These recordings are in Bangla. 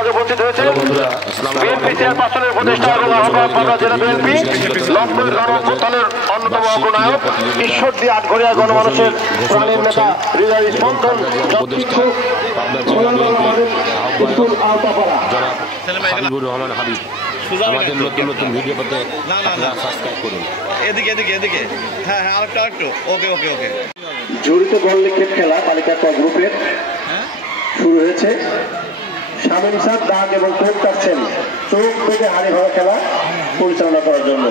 মাঝে উপস্থিত হয়েছে বিএনপি চেয়ারপারসনের উপদেষ্টা এবং আহ্বায়ক পাবনা জেলা বিএনপি 90 গণঅভ্যুত্থানের অন্যতম অগ্রনায়ক ঈশ্বরদী আটঘরিয়া গণমানুষের প্রাণের নেতা হৃদয় স্পন্দন হাবিবুর রহমান হাবিব আমাদের নতুন নতুন ভিডিও পেতে আপনারা সাবস্ক্রাইব করুন। এদিকে এদিকে এদিকে হ্যাঁ হ্যাঁ আরেকটু ওকে ওকে ওকে। জড়িত গোল ক্রিকেট খেলা বালিকা ক গ্রুপের শুরু হয়েছে। শামীম সাদ দাগ এবং টোপ কাটছেন চোখ বেঁধে হাড়ি ভাঙা খেলা পরিচালনা করার জন্য।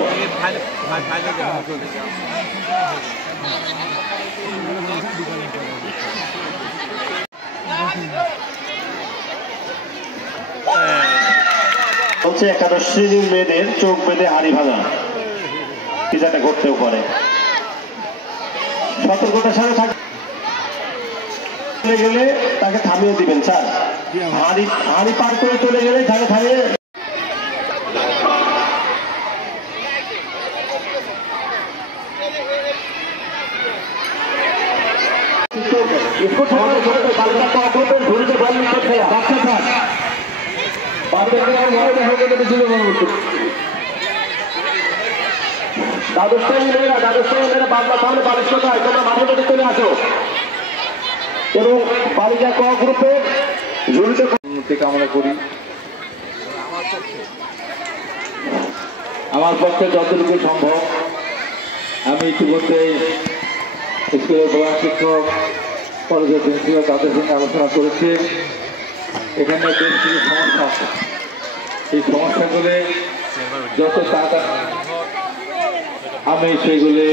হচ্ছে একাদশ শ্রেণীর মেয়েদের চোখ বেঁধে হাড়ি ভাঙা, কিছুটা ঘটতেও পারে, সতর্কতার সাথে চলে গেলে তাকে থামিয়ে দিবেন স্যার। হাড়ি পার করে চলে গেলে তাকে থামিয়ে এবং বালিকা ক গ্রুপে জড়িত কামনা করি। আমার পক্ষে যতটুকু সম্ভব আমি ইতিমধ্যে স্কুলের প্রধান শিক্ষক, কলেজের প্রিন্সিপাল তাদের সঙ্গে আলোচনা করেছি। এখানে বেশ কিছু সমস্যা আছে, এই সমস্যাগুলি যত তাড়াতাড়ি আমি সেইগুলি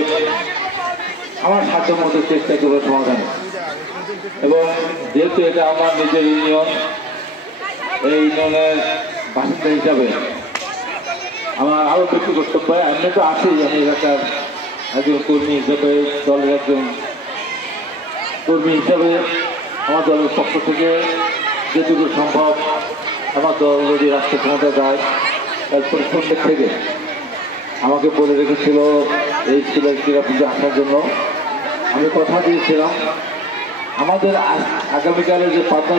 আমার সাধ্য মতো চেষ্টা করবো সমাধানে। এবং যেহেতু এটা আমার নিজের ইউনিয়ন, এই ইউনিয়নের বাসিন্দা হিসাবে আমার আরও বেশি কর্তব্য। এমনি তো আছেই, আমি এলাকার একজন কর্মী হিসাবে, দলের একজন কর্মী হিসাবে আমার দলের পক্ষ থেকে যেটুকু সম্ভব আমার দল যদি রাষ্ট্র ক্ষমতা যায় তার পরিশ্রমের থেকে আমাকে বলে রেখেছিল এই স্কুলের ক্রীড়া পুজো আসার জন্য। আমি কথা দিয়েছিলাম আমাদের আগামীকালে যে পাবনা